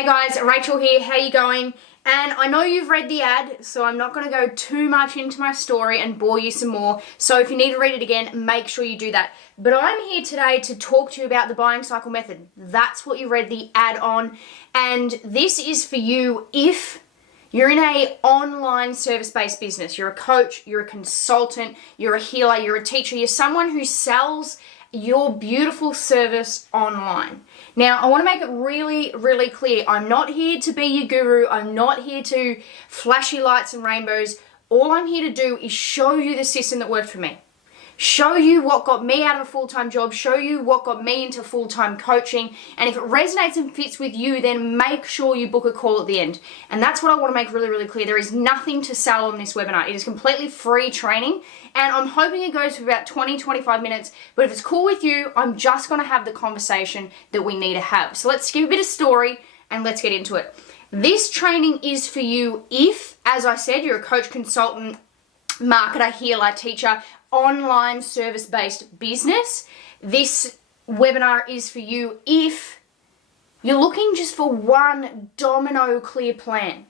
Hey guys, Rachel here, how you going? And I know you've read the ad, so I'm not going to go too much into my story and bore you some more. So if you need to read it again, make sure you do that. But I'm here today to talk to you about the buying cycle method. That's what you read the ad on. And this is for you if you're in an online service-based business. You're a coach, you're a consultant, you're a healer, you're a teacher, you're someone who sells your beautiful service online. Now, I want to make it really, really clear. I'm not here to be your guru. I'm not here to flashy lights and rainbows. All I'm here to do is show you the system that worked for me. Show you what got me out of a full-time job, show you what got me into full-time coaching, and if it resonates and fits with you, then make sure you book a call at the end. And that's what I want to make really, really clear. There is nothing to sell on this webinar. It is completely free training, and I'm hoping it goes for about 20-25 minutes, but if it's cool with you, I'm just going to have the conversation that we need to have. So let's give a bit of story, and let's get into it. This training is for you if, as I said, you're a coach, consultant, marketer, healer, teacher, online service-based business. This webinar is for you if you're looking just for one domino clear plan.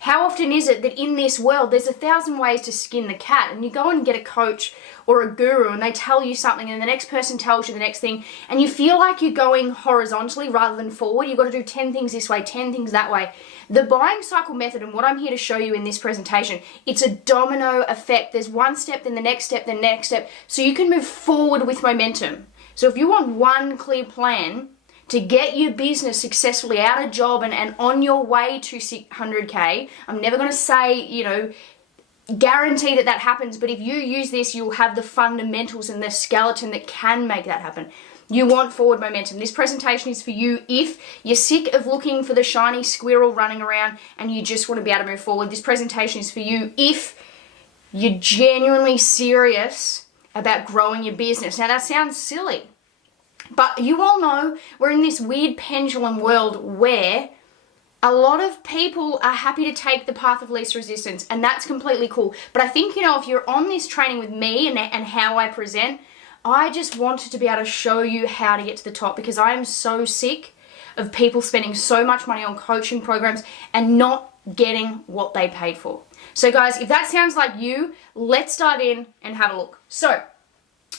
How often is it that in this world there's 1,000 ways to skin the cat, and you go and get a coach or a guru and they tell you something and the next person tells you the next thing and you feel like you're going horizontally rather than forward. You've got to do 10 things this way, 10 things that way. The buying cycle method, and what I'm here to show you in this presentation, it's a domino effect. There's one step, then the next step, the next step, so you can move forward with momentum. So if you want one clear plan to get your business successfully out of job and on your way to 100K, I'm never going to say, guarantee that happens, but if you use this, you'll have the fundamentals and the skeleton that can make that happen. You want forward momentum. This presentation is for you if you're sick of looking for the shiny squirrel running around and you just want to be able to move forward. This presentation is for you if you're genuinely serious about growing your business. Now that sounds silly, but you all know we're in this weird pendulum world where a lot of people are happy to take the path of least resistance, and that's completely cool. But I think, if you're on this training with me and how I present, I just wanted to be able to show you how to get to the top, because I am so sick of people spending so much money on coaching programs and not getting what they paid for. So guys, if that sounds like you, let's dive in and have a look. So,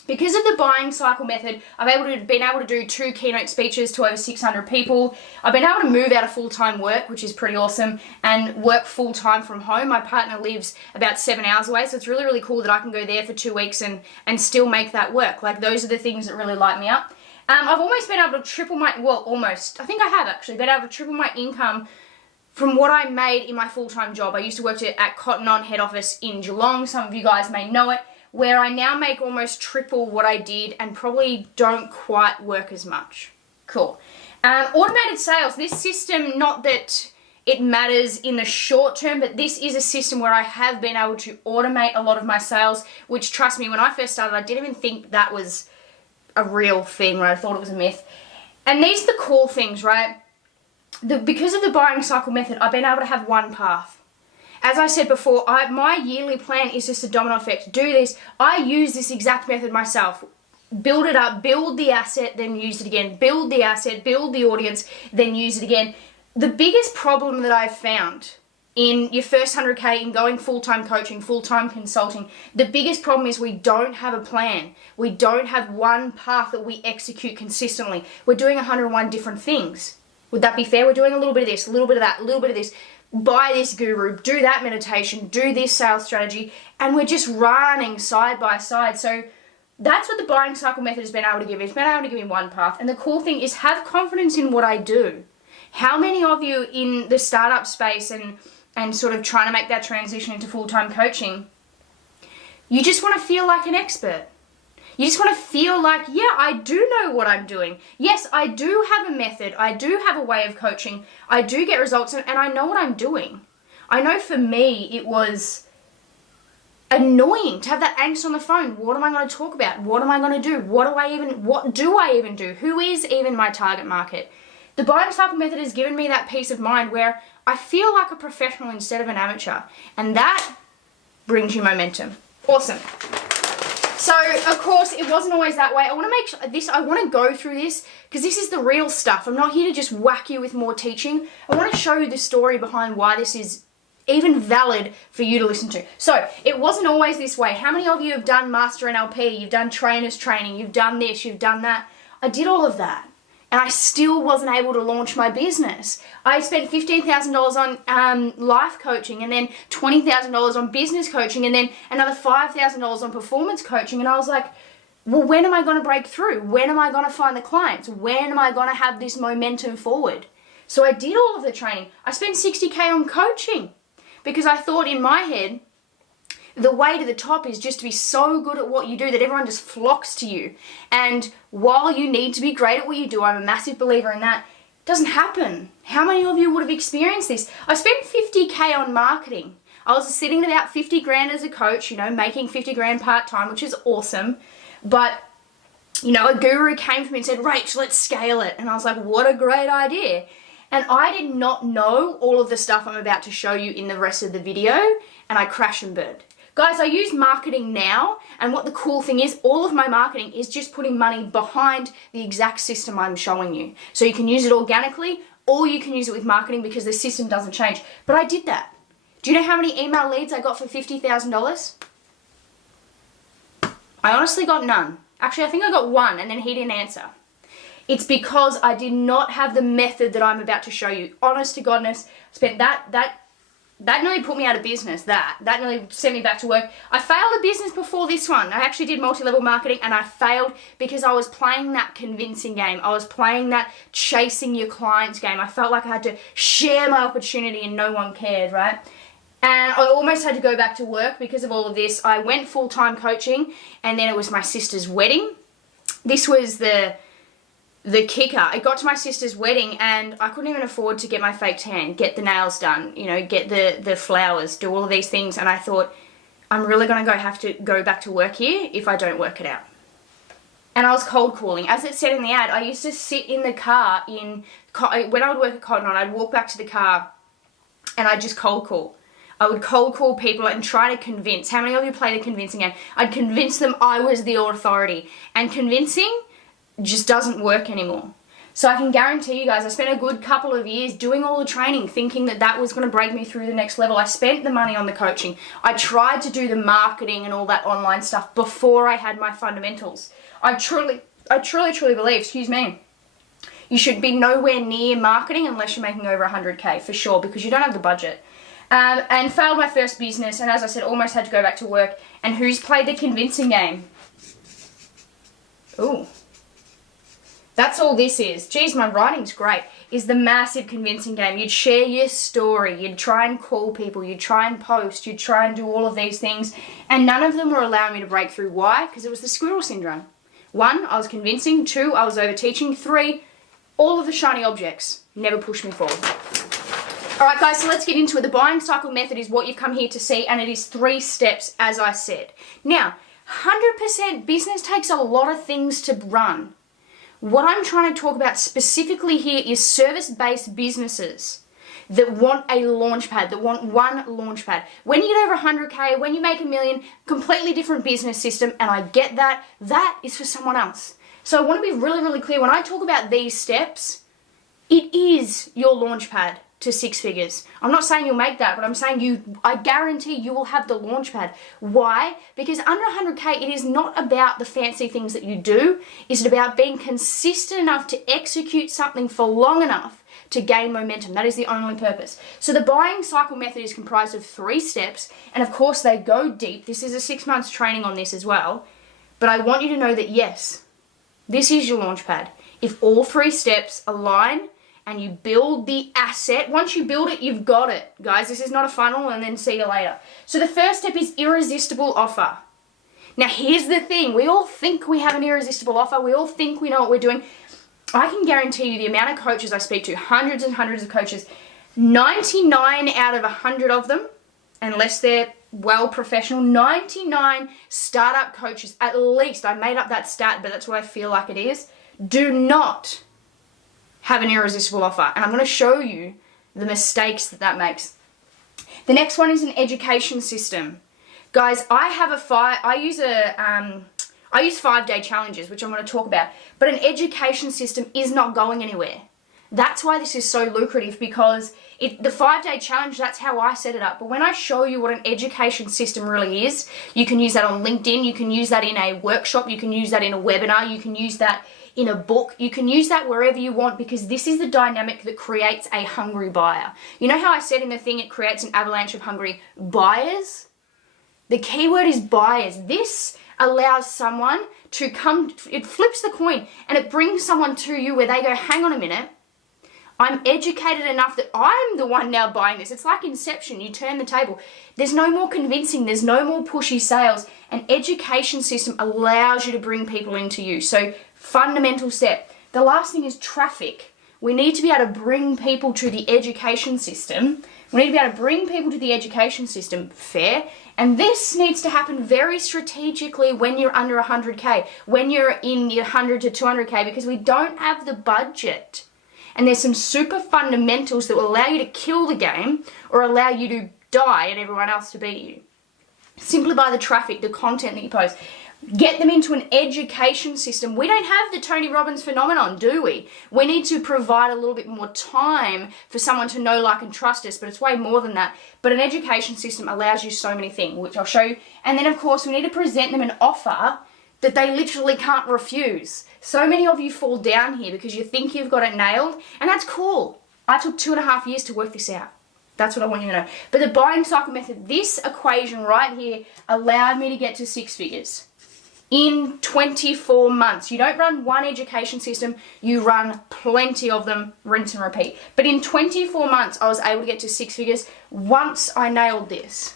because of the buying cycle method, I've been able to do 2 keynote speeches to over 600 people. I've been able to move out of full-time work, which is pretty awesome, and work full-time from home. My partner lives about 7 hours away, so it's really, really cool that I can go there for 2 weeks and still make that work. Like, those are the things that really light me up. I've almost been able to triple my, I think I have actually, been able to triple my income from what I made in my full-time job. I used to work at Cotton On head office in Geelong. Some of you guys may know it, where I now make almost triple what I did and probably don't quite work as much. Cool. Automated sales. This system, not that it matters in the short term, but this is a system where I have been able to automate a lot of my sales, which, trust me, when I first started, I didn't even think that was a real thing, right? I thought it was a myth. And these are the cool things, right? Because of the buying cycle method, I've been able to have one path. As I said before, my yearly plan is just a domino effect. Do this. I use this exact method myself. Build it up, build the asset, then use it again. Build the asset, build the audience, then use it again. The biggest problem that I've found in your first 100K in going full-time coaching, full-time consulting, the biggest problem is we don't have a plan. We don't have one path that we execute consistently. We're doing 101 different things. Would that be fair? We're doing a little bit of this, a little bit of that, a little bit of this. Buy this guru, do that meditation, do this sales strategy, and we're just running side by side. So that's what the buying cycle method has been able to give me. It's been able to give me one path. And the cool thing is, have confidence in what I do. How many of you in the startup space and sort of trying to make that transition into full-time coaching, you just want to feel like an expert? You just want to feel like, yeah, I do know what I'm doing. Yes, I do have a method. I do have a way of coaching. I do get results, and I know what I'm doing. I know for me, it was annoying to have that angst on the phone. What am I going to talk about? What am I going to do? What do I even do? Who is even my target market? The buying cycle method has given me that peace of mind where I feel like a professional instead of an amateur, and that brings you momentum. Awesome. So, of course, it wasn't always that way. I want to make sure this, I want to go through this because this is the real stuff. I'm not here to just whack you with more teaching. I want to show you the story behind why this is even valid for you to listen to. So, it wasn't always this way. How many of you have done Master NLP? You've done trainers training, you've done this, you've done that. I did all of that. And I still wasn't able to launch my business. I spent $15,000 on life coaching, and then $20,000 on business coaching, and then another $5,000 on performance coaching. And I was like, well, when am I going to break through? When am I going to find the clients? When am I going to have this momentum forward? So I did all of the training. I spent $60K on coaching because I thought in my head, the way to the top is just to be so good at what you do that everyone just flocks to you. And while you need to be great at what you do, I'm a massive believer in that, it doesn't happen. How many of you would have experienced this? I spent $50K on marketing. I was sitting at about 50 grand as a coach, you know, making 50 grand part-time, which is awesome. But, you know, a guru came to me and said, Rach, let's scale it. And I was like, what a great idea. And I did not know all of the stuff I'm about to show you in the rest of the video, and I crashed and burned. Guys, I use marketing now, and what the cool thing is, all of my marketing is just putting money behind the exact system I'm showing you. So you can use it organically, or you can use it with marketing because the system doesn't change. But I did that. Do you know how many email leads I got for $50,000? I honestly got none. Actually, I think I got one, and then he didn't answer. It's because I did not have the method that I'm about to show you. Honest to Godness, spent that nearly put me out of business, that nearly sent me back to work. I failed a business before this one. I actually did multi-level marketing, and I failed because I was playing that convincing game. I was playing that chasing your clients game. I felt like I had to share my opportunity and no one cared, right? And I almost had to go back to work because of all of this. I went full-time coaching, and then it was my sister's wedding. This was the kicker. I got to my sister's wedding and I couldn't even afford to get my fake tan, get the nails done, you know, get the flowers, do all of these things. And I thought, I'm really going to have to go back to work here if I don't work it out. And I was cold calling. As it said in the ad, I used to sit in the car when I would work at Cotton On, I'd walk back to the car and I'd just cold call. I would cold call people and try to convince. How many of you play the convincing game? I'd convince them I was the authority. And convincing just doesn't work anymore. So I can guarantee you guys, I spent a good couple of years doing all the training thinking that was going to break me through the next level. I spent the money on the coaching. I tried to do the marketing and all that online stuff before I had my fundamentals. I truly believe, you should be nowhere near marketing unless you're making over 100K for sure, because you don't have the budget. And failed my first business, and as I said, almost had to go back to work. And who's played the convincing game? Ooh. That's all this is. Geez, my writing's great. Is the massive convincing game. You'd share your story. You'd try and call people. You'd try and post. You'd try and do all of these things. And none of them were allowing me to break through. Why? Because it was the squirrel syndrome. 1, I was convincing. 2, I was over-teaching. 3, all of the shiny objects never pushed me forward. Alright guys, so let's get into it. The buying cycle method is what you've come here to see, and it is 3 steps, as I said. Now, 100% business takes a lot of things to run. What I'm trying to talk about specifically here is service-based businesses that want a launchpad, that want one launchpad. When you get over 100K, when you make $1 million, completely different business system, and I get that. That is for someone else. So I want to be really, really clear. When I talk about these steps, it is your launchpad to 6 figures. I'm not saying you'll make that, but I'm saying I guarantee you will have the launchpad. Why? Because under 100K, it is not about the fancy things that you do. It's about being consistent enough to execute something for long enough to gain momentum. That is the only purpose. So the buying cycle method is comprised of 3 steps, and of course they go deep. This is a 6 months training on this as well. But I want you to know that yes, this is your launchpad. If all 3 steps align, and you build the asset. Once you build it, you've got it. Guys, this is not a funnel and then see you later. So the first step is irresistible offer. Now here's the thing. We all think we have an irresistible offer. We all think we know what we're doing. I can guarantee you the amount of coaches I speak to, hundreds and hundreds of coaches, 99 out of 100 of them, unless they're well professional, 99 startup coaches, at least, I made up that stat, but that's what I feel like it is, do not have an irresistible offer. And I'm going to show you the mistakes that makes. The next one is an education system. Guys, I use 5-day challenges, which I'm going to talk about, but an education system is not going anywhere. That's why this is so lucrative, because the 5-day challenge, that's how I set it up. But when I show you what an education system really is, you can use that on LinkedIn, you can use that in a workshop, you can use that in a webinar, you can use that in a book, you can use that wherever you want, because this is the dynamic that creates a hungry buyer. You know how I said in the thing it creates an avalanche of hungry buyers? The key word is buyers. This allows someone to come, it flips the coin and it brings someone to you where they go, hang on a minute, I'm educated enough that I'm the one now buying this. It's like Inception, you turn the table. There's no more convincing, there's no more pushy sales. An education system allows you to bring people into you. So fundamental step. The last thing is traffic. We need to be able to bring people to the education system. We need to be able to bring people to the education system fair. And this needs to happen very strategically when you're under 100K, when you're in your 100 to 200K, because we don't have the budget. And there's some super fundamentals that will allow you to kill the game or allow you to die and everyone else to beat you. Simply by the traffic, the content that you post. Get them into an education system. We don't have the Tony Robbins phenomenon, do we? We need to provide a little bit more time for someone to know, like, and trust us, but it's way more than that. But an education system allows you so many things, which I'll show you. And then, of course, we need to present them an offer that they literally can't refuse. So many of you fall down here because you think you've got it nailed, and that's cool. I took 2.5 years to work this out. That's what I want you to know. But the buying cycle method, this equation right here, allowed me to get to 6 figures in 24 months. You don't run one education system, you run plenty of them, rinse and repeat. But in 24 months, I was able to get to 6 figures once I nailed this.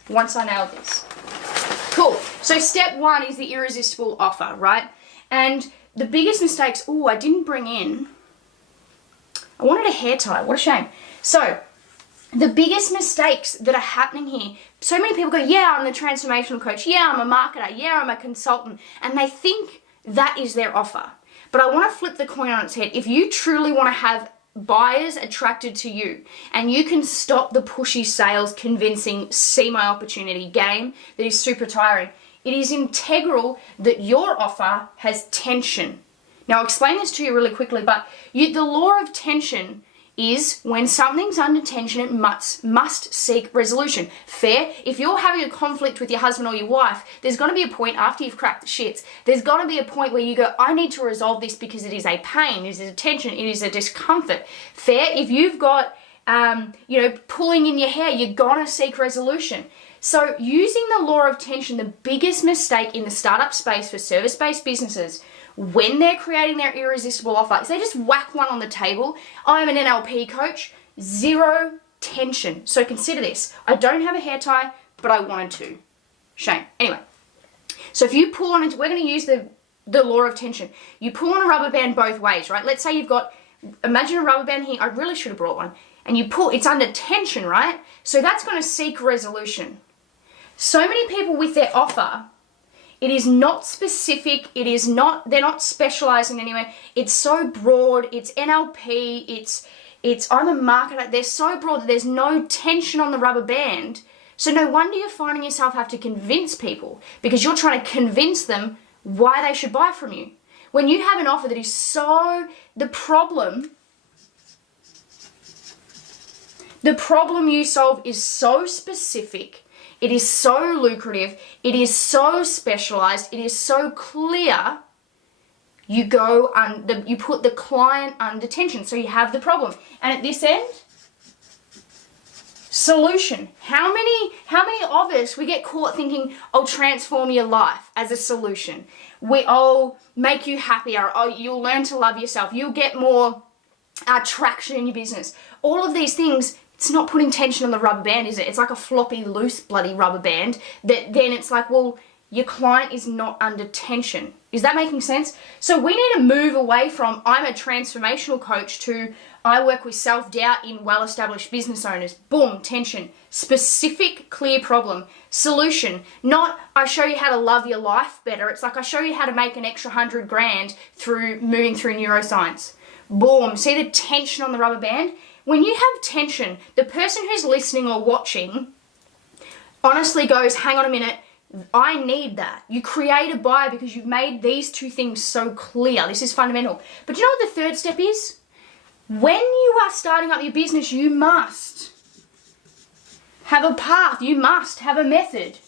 Cool. So step 1 is the irresistible offer, right? And the biggest mistakes, I didn't bring in, I wanted a hair tie, what a shame. So the biggest mistakes that are happening here, so many people go, yeah, I'm the transformational coach, yeah, I'm a marketer, yeah, I'm a consultant, and they think that is their offer. But I want to flip the coin on its head. If you truly want to have buyers attracted to you, and you can stop the pushy sales, convincing, see my opportunity game that is super tiring, it is integral that your offer has tension. Now, I'll explain this to you really quickly, but the law of tension is when something's under tension, it must seek resolution. Fair? If you're having a conflict with your husband or your wife, there's going to be a point after you've cracked the shits, there's going to be a point where you go, I need to resolve this because it is a pain, it is a tension, it is a discomfort. Fair? If you've got, pulling in your hair, you're going to seek resolution. So using the law of tension, the biggest mistake in the startup space for service-based businesses when they're creating their irresistible offer is they just whack one on the table. I'm an NLP coach, zero tension. So consider this. I don't have a hair tie, but I wanted to. Shame. Anyway, so if you pull on it, we're going to use the law of tension. You pull on a rubber band both ways, right? Let's say you've got, imagine a rubber band here. I really should have brought one. And you pull, it's under tension, right? So that's going to seek resolution. So many people with their offer, it is not specific, they're not specialized in any way. It's so broad, it's NLP, it's I'm a marketer, they're so broad that there's no tension on the rubber band. So no wonder you're finding yourself have to convince people because you're trying to convince them why they should buy from you. When you have an offer that is so, the problem you solve is so specific, it is so lucrative, it is so specialized, it is so clear, you put the client under tension, so you have the problem. And at this end, solution. How many of us, we get caught thinking, I'll transform your life as a solution. I'll make you happier, you'll learn to love yourself, you'll get more traction in your business. All of these things, it's not putting tension on the rubber band, is it? It's like a floppy, loose, bloody rubber band that then it's like, well, your client is not under tension. Is that making sense? So we need to move away from I'm a transformational coach to I work with self-doubt in well-established business owners. Boom, tension. Specific, clear problem. Solution. Not I show you how to love your life better. It's like I show you how to make an extra $100,000 through moving through neuroscience. Boom. See the tension on the rubber band? When you have tension, the person who's listening or watching honestly goes, hang on a minute, I need that. You create a buyer because you've made these two things so clear. This is fundamental. But you know what the third step is? When you are starting up your business, you must have a path. You must have a method.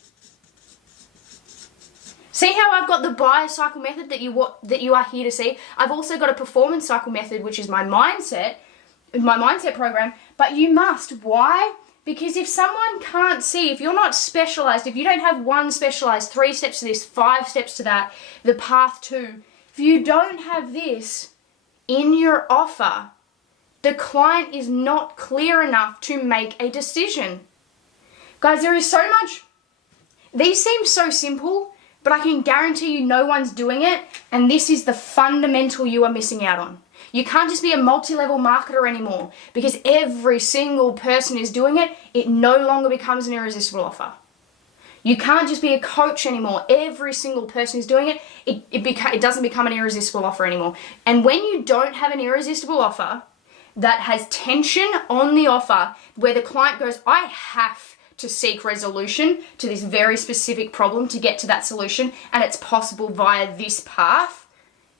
See how I've got the buyer cycle method that you are here to see? I've also got a performance cycle method, which is my mindset program. But you must. Why? Because if someone can't see, if you're not specialized, if you don't have one specialized, 3 steps to this, 5 steps to that, the path to, if you don't have this in your offer, the client is not clear enough to make a decision. Guys, there is so much. These seem so simple, but I can guarantee you no one's doing it, and this is the fundamental you are missing out on. You can't just be a multi-level marketer anymore because every single person is doing it. It no longer becomes an irresistible offer. You can't just be a coach anymore. Every single person is doing it. It doesn't become an irresistible offer anymore. And when you don't have an irresistible offer that has tension on the offer where the client goes, I have to seek resolution to this very specific problem to get to that solution, and it's possible via this path,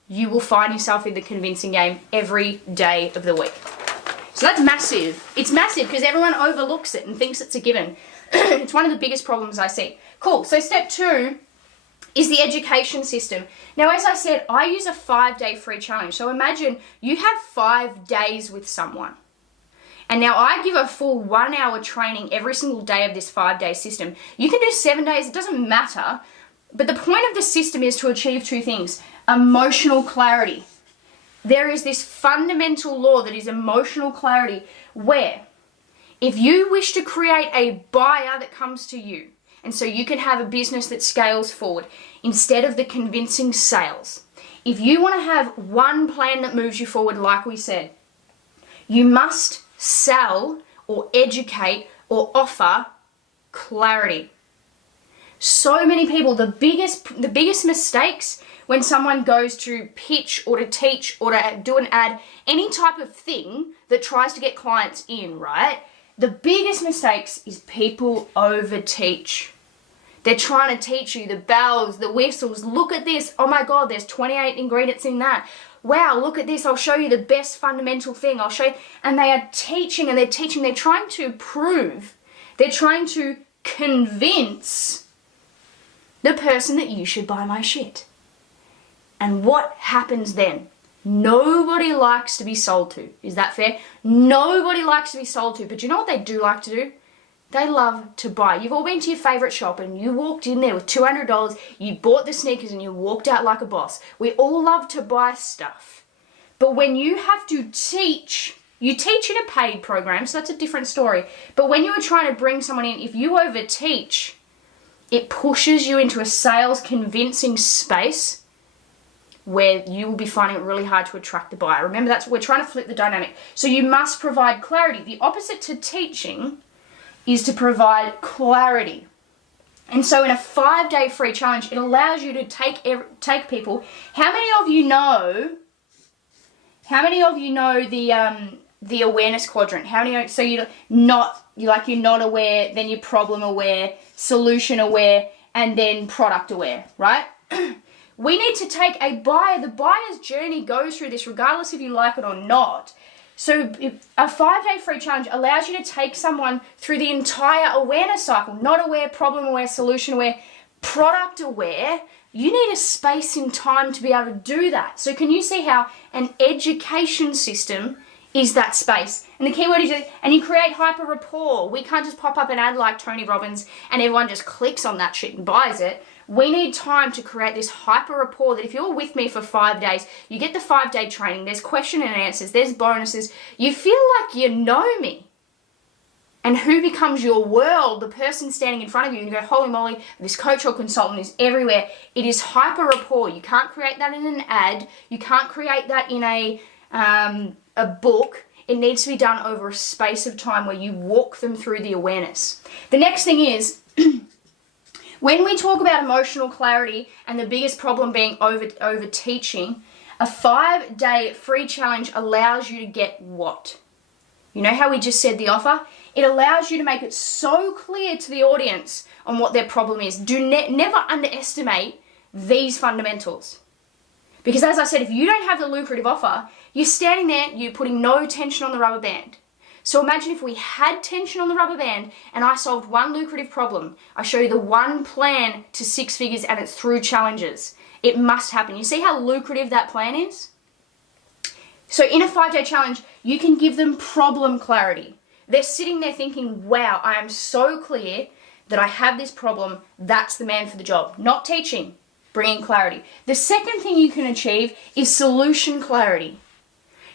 you will find yourself in the convincing game every day of the week. So that's massive. It's massive because everyone overlooks it and thinks it's a given. It's one of the biggest problems I see. Cool. So step 2 is the education system. Now, as I said, I use a 5-day free challenge. So imagine you have 5 days with someone. And now I give a full 1-hour training every single day of this 5-day system. You can do 7 days. It doesn't matter. But the point of the system is to achieve 2 things. Emotional clarity. There is this fundamental law that is emotional clarity where if you wish to create a buyer that comes to you, and so you can have a business that scales forward instead of the convincing sales, if you want to have one plan that moves you forward, like we said, you must sell or educate or offer clarity. So many people, the biggest mistakes when someone goes to pitch or to teach or to do an ad, any type of thing that tries to get clients in, right? The biggest mistakes is people over-teach. They're trying to teach you the bells, the whistles. Look at this. Oh my God, there's 28 ingredients in that. Wow, look at this. I'll show you the best fundamental thing. I'll show you. And they are teaching and they're teaching. They're trying to prove. They're trying to convince the person that you should buy my shit. And what happens then? Nobody likes to be sold to. Is that fair? Nobody likes to be sold to. But you know what they do like to do? They love to buy. You've all been to your favorite shop and you walked in there with $200, you bought the sneakers and you walked out like a boss. We all love to buy stuff. But when you have to teach, you teach in a paid program, so that's a different story. But when you are trying to bring someone in, if you over teach, it pushes you into a sales convincing space where you will be finding it really hard to attract the buyer. Remember, that's what we're trying to flip the dynamic. So you must provide clarity. The opposite to teaching is to provide clarity. And so in a 5-day free challenge, it allows you to take people. How many of you know the awareness quadrant? How many? So you're not aware, then you're problem aware, solution aware, and then product aware, right? We need to take a buyer. The buyer's journey goes through this regardless if you like it or not. So a 5-day free challenge allows you to take someone through the entire awareness cycle. Not aware, problem aware, solution aware, product aware. You need a space in time to be able to do that. So can you see how an education system is that space? And the key word is, and you create hyper rapport. We can't just pop up an ad like Tony Robbins and everyone just clicks on that shit and buys it. We need time to create this hyper rapport that if you're with me for 5 days, you get the 5-day training, there's question and answers, there's bonuses, you feel like you know me. And who becomes your world, the person standing in front of you, and you go, holy moly, this coach or consultant is everywhere. It is hyper rapport. You can't create that in an ad. You can't create that in a book. It needs to be done over a space of time where you walk them through the awareness. The next thing is, when we talk about emotional clarity and the biggest problem being over teaching, a 5-day free challenge allows you to get what? You know how we just said the offer? It allows you to make it so clear to the audience on what their problem is. Never underestimate these fundamentals. Because as I said, if you don't have the lucrative offer, you're standing there, you're putting no tension on the rubber band. So imagine if we had tension on the rubber band and I solved one lucrative problem. I show you the one plan to 6 figures and it's through challenges. It must happen. You see how lucrative that plan is? So in a 5-day challenge, you can give them problem clarity. They're sitting there thinking, wow, I am so clear that I have this problem. That's the man for the job. Not teaching, bringing clarity. The second thing you can achieve is solution clarity.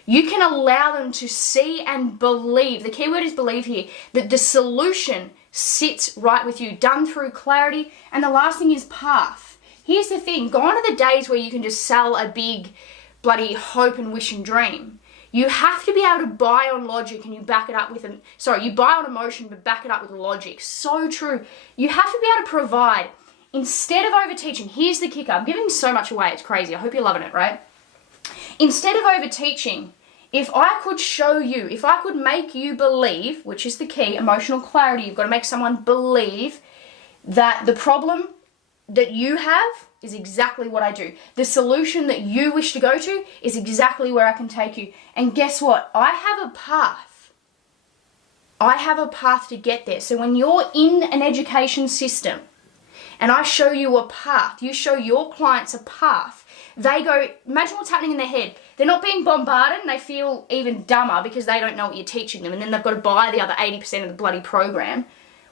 You can allow them to see and believe, the key word is believe here, that the solution sits right with you, done through clarity. And the last thing is path. Here's the thing, gone are the days where you can just sell a big bloody hope and wish and dream. You have to be able to buy on logic and you back it up with you buy on emotion but back it up with logic. So true. You have to be able to provide. Instead of over teaching, here's the kicker. I'm giving so much away, it's crazy. I hope you're loving it, right? Instead of over teaching, if I could show you, if I could make you believe, which is the key, emotional clarity, you've got to make someone believe that the problem that you have is exactly what I do. The solution that you wish to go to is exactly where I can take you. And guess what? I have a path. I have a path to get there. So when you're in an education system and I show you a path, you show your clients a path, they go, imagine what's happening in their head. They're not being bombarded and they feel even dumber because they don't know what you're teaching them and then they've got to buy the other 80% of the bloody program.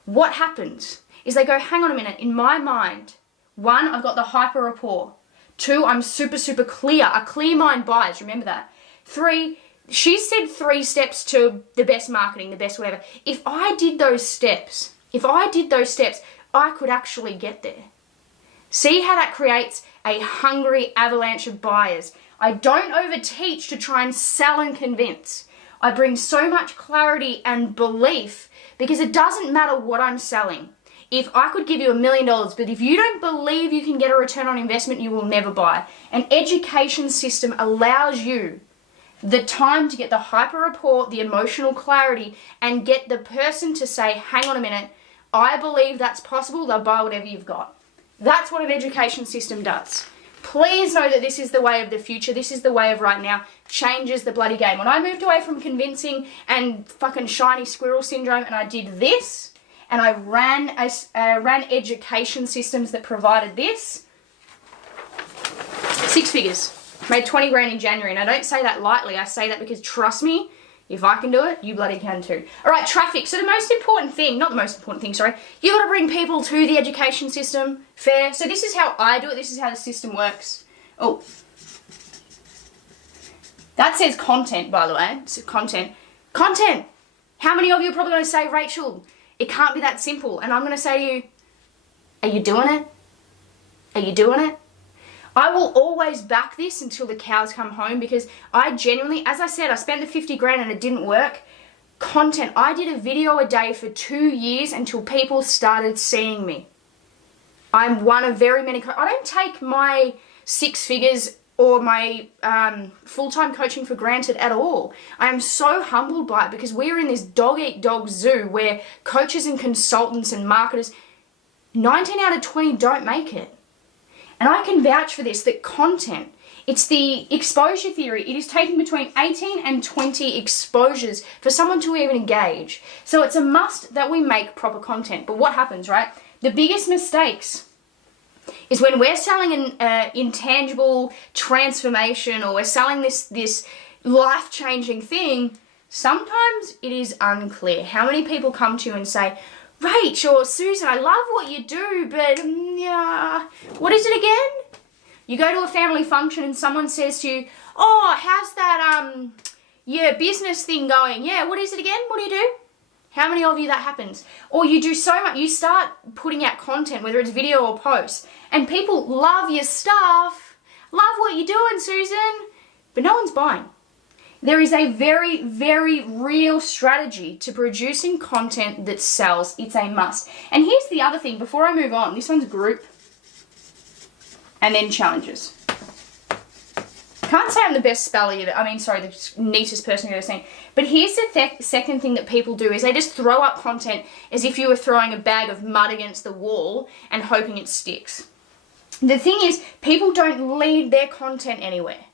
What happens is they go, hang on a minute, in my mind, 1, I've got the hyper rapport. 2, I'm super, super clear. A clear mind buys, remember that. 3, she said 3 steps to the best marketing, the best whatever. If I did those steps, I could actually get there. See how that creates a hungry avalanche of buyers. I don't overteach to try and sell and convince. I bring so much clarity and belief because it doesn't matter what I'm selling. If I could give you $1 million, but if you don't believe you can get a return on investment, you will never buy. An education system allows you the time to get the hyper rapport, the emotional clarity, and get the person to say, hang on a minute, I believe that's possible, they'll buy whatever you've got. That's what an education system does. Please know that this is the way of the future. This is the way of right now. Changes the bloody game. When I moved away from convincing and fucking shiny squirrel syndrome and I did this, and I ran education systems that provided this, 6 figures. Made 20 grand in January. And I don't say that lightly. I say that because trust me, if I can do it, you bloody can too. All right, traffic. So the most important thing, not the most important thing, sorry, you got to bring people to the education system. Fair. So this is how I do it. This is how the system works. Oh. That says content, by the way. It's content. Content. How many of you are probably going to say, Rachel, it can't be that simple. And I'm going to say to you, are you doing it? Are you doing it? I will always back this until the cows come home because I genuinely, as I said, I spent the 50 grand and it didn't work. Content. I did a video a day for 2 years until people started seeing me. I'm one of very many, I don't take my 6 figures or my full-time coaching for granted at all. I am so humbled by it because we're in this dog-eat-dog zoo where coaches and consultants and marketers, 19 out of 20 don't make it. And I can vouch for this, that content, it's the exposure theory. It is taking between 18 and 20 exposures for someone to even engage. So it's a must that we make proper content. But what happens, right? The biggest mistakes is when we're selling an intangible transformation or we're selling this life-changing thing, sometimes it is unclear. How many people come to you and say, Rach or Susan, I love what you do, but yeah, what is it again? You go to a family function and someone says to you, oh, how's that business thing going? Yeah, what is it again? What do you do? How many of you that happens? Or you do so much, you start putting out content, whether it's video or posts, and people love your stuff, love what you're doing, Susan, but no one's buying. There is a very, very real strategy to producing content that sells. It's a must. And here's the other thing, before I move on, this one's group and then challenges. can't say I'm the best speller you've, the neatest person you've ever seen. But here's the second thing that people do is they just throw up content as if you were throwing a bag of mud against the wall and hoping it sticks. The thing is, people don't lead their content anywhere.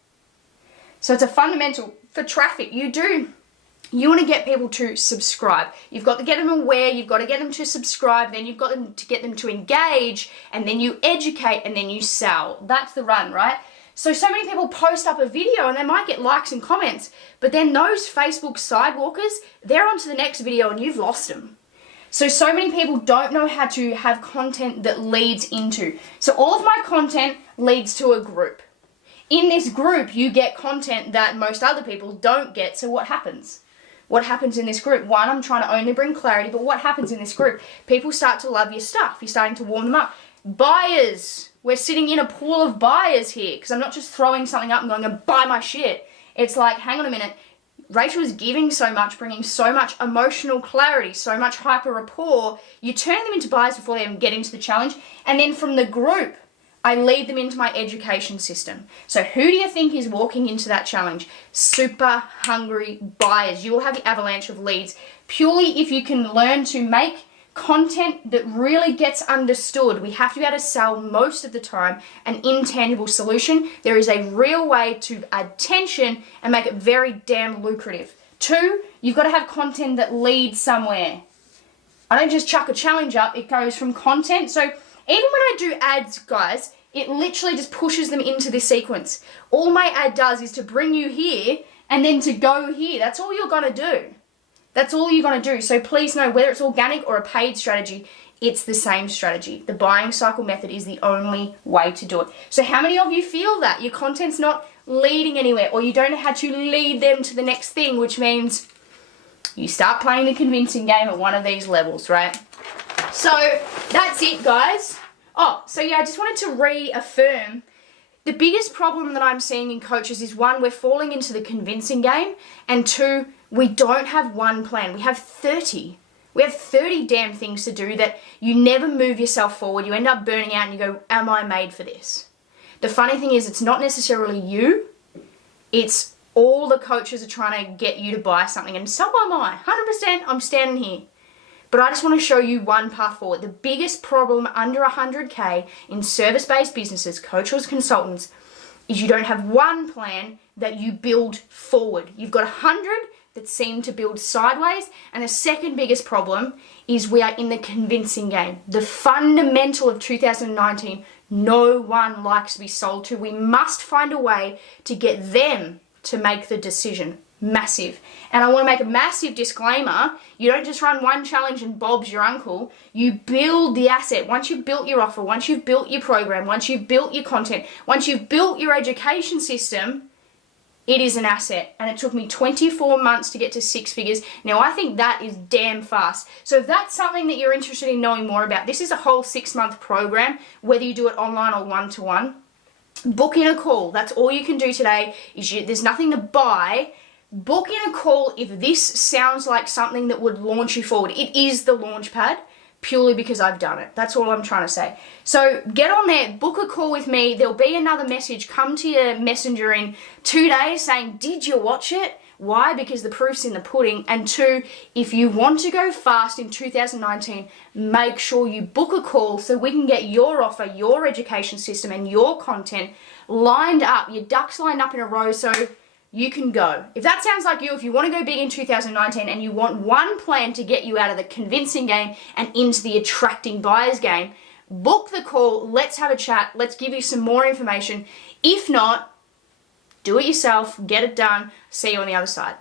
So it's a fundamental for traffic. You want to get people to subscribe. You've got to get them aware, you've got to get them to subscribe, then you've got to get them to engage, and then you educate, and then you sell. That's the run, right? So many people post up a video and they might get likes and comments, but then those Facebook sidewalkers, they're on to the next video and you've lost them. So many people don't know how to have content that leads into. So all of my content leads to a group. In this group, you get content that most other people don't get, so what happens? What happens in this group? One, I'm trying to only bring clarity, but what happens in this group? People start to love your stuff. You're starting to warm them up. Buyers. We're sitting in a pool of buyers here because I'm not just throwing something up and going, buy my shit. It's like, hang on a minute. Rachel is giving so much, bringing so much emotional clarity, so much hyper rapport. You turn them into buyers before they even get into the challenge. And then from the group, I lead them into my education system. So who do you think is walking into that challenge? Super hungry buyers. You will have the avalanche of leads purely if you can learn to make content that really gets understood. We have to be able to sell most of the time an intangible solution. There is a real way to add tension and make it very damn lucrative. 2, you've got to have content that leads somewhere. I don't just chuck a challenge up, it goes from content. So even when I do ads, guys, it literally just pushes them into this sequence. All my ad does is to bring you here and then to go here. That's all you're going to do. That's all you're going to do. So please know, whether it's organic or a paid strategy, it's the same strategy. The buying cycle method is the only way to do it. So how many of you feel that your content's not leading anywhere, or you don't know how to lead them to the next thing, which means you start playing the convincing game at one of these levels, right? So that's it, guys. I just wanted to reaffirm the biggest problem that I'm seeing in coaches is, 1, we're falling into the convincing game, and 2, we don't have one plan. We have 30. We have 30 damn things to do that you never move yourself forward. You end up burning out and you go, am I made for this? The funny thing is, it's not necessarily you. It's all the coaches are trying to get you to buy something, and so am I. 100%, I'm standing here. But I just want to show you one path forward. The biggest problem under 100K in service-based businesses, coaches, consultants, is you don't have one plan that you build forward. You've got 100 that seem to build sideways. And the second biggest problem is we are in the convincing game. The fundamental of 2019, no one likes to be sold to. We must find a way to get them to make the decision. Massive. And I want to make a massive disclaimer. You don't just run one challenge and Bob's your uncle. You build the asset. Once you've built your offer, once you've built your program, once you've built your content, once you've built your education system, it is an asset. And it took me 24 months to get to 6 figures. Now, I think that is damn fast. So if that's something that you're interested in knowing more about, this is a whole 6-month program, whether you do it online or one-to-one. Book in a call. That's all you can do today. There's nothing to buy. Book in a call if this sounds like something that would launch you forward. It is the launch pad, purely because I've done it. That's all I'm trying to say. So get on there, book a call with me. There'll be another message come to your messenger in 2 days saying, did you watch it? Why? Because the proof's in the pudding. And 2, if you want to go fast in 2019, make sure you book a call so we can get your offer, your education system, and your content lined up, your ducks lined up in a row, so you can go. If that sounds like you, if you want to go big in 2019 and you want one plan to get you out of the convincing game and into the attracting buyers game, book the call. Let's have a chat. Let's give you some more information. If not, do it yourself, get it done. See you on the other side.